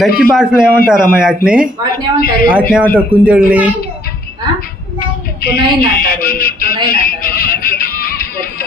దచ్చి భాషలు ఏమంటారు అమ్మ వాటిని వాటిని ఏమంటారు కుందేళ్ళని